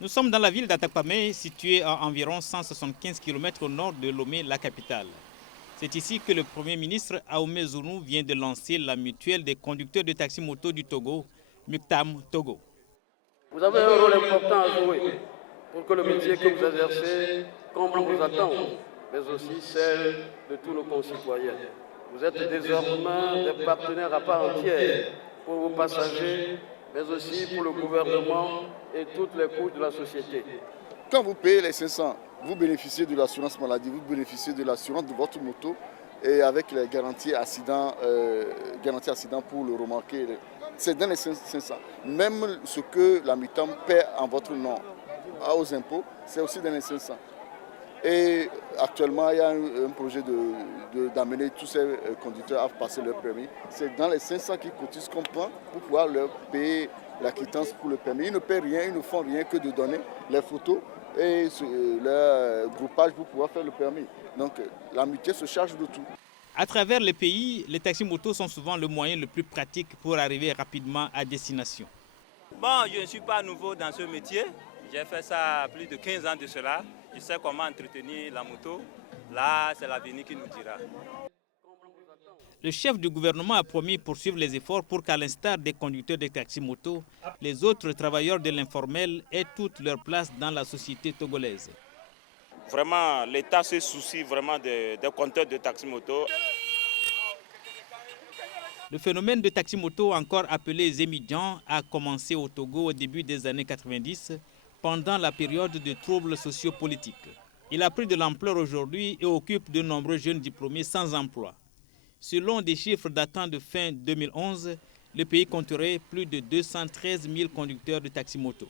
Nous sommes dans la ville d'Atakpamé, située à environ 175 km au nord de Lomé, la capitale. C'est ici que le Premier ministre Ahmed Zounou vient de lancer la mutuelle des conducteurs de taxi-moto du Togo, Muktam Togo. Vous avez un rôle important à jouer pour que le métier que vous exercez comble vos attentes, mais aussi celles de tous nos concitoyens. Vous êtes désormais des partenaires à part entière pour vos passagers, mais aussi pour le gouvernement et toutes les couches de la société. Quand vous payez les 500, vous bénéficiez de l'assurance maladie, vous bénéficiez de l'assurance de votre moto et avec les garanties accident pour le remorquer. C'est dans les 500. Même ce que la MITAM paie en votre nom aux impôts, c'est aussi dans les 500. Et actuellement, il y a un projet d'amener tous ces conducteurs à passer leur permis. C'est dans les 500 qu'ils cotisent qu'on prend pour pouvoir leur payer la quittance pour le permis. Ils ne paient rien, ils ne font rien que de donner les photos et leur groupage pour pouvoir faire le permis. Donc la mutuelle se charge de tout. À travers le pays, les taxis-motos sont souvent le moyen le plus pratique pour arriver rapidement à destination. Bon, je ne suis pas nouveau dans ce métier. J'ai fait ça plus de 15 ans de cela. Je sais comment entretenir la moto. Là, c'est l'avenir qui nous dira. Le chef du gouvernement a promis poursuivre les efforts pour qu'à l'instar des conducteurs de taxi-moto, les autres travailleurs de l'informel aient toute leur place dans la société togolaise. Vraiment, l'État se soucie vraiment des conducteurs de taxi-moto. Le phénomène de taxi-moto, encore appelé Zémidjan, a commencé au Togo au début des années 90, pendant la période de troubles sociopolitiques. Il a pris de l'ampleur aujourd'hui et occupe de nombreux jeunes diplômés sans emploi. Selon des chiffres datant de fin 2011, le pays compterait plus de 213 000 conducteurs de taxi-moto.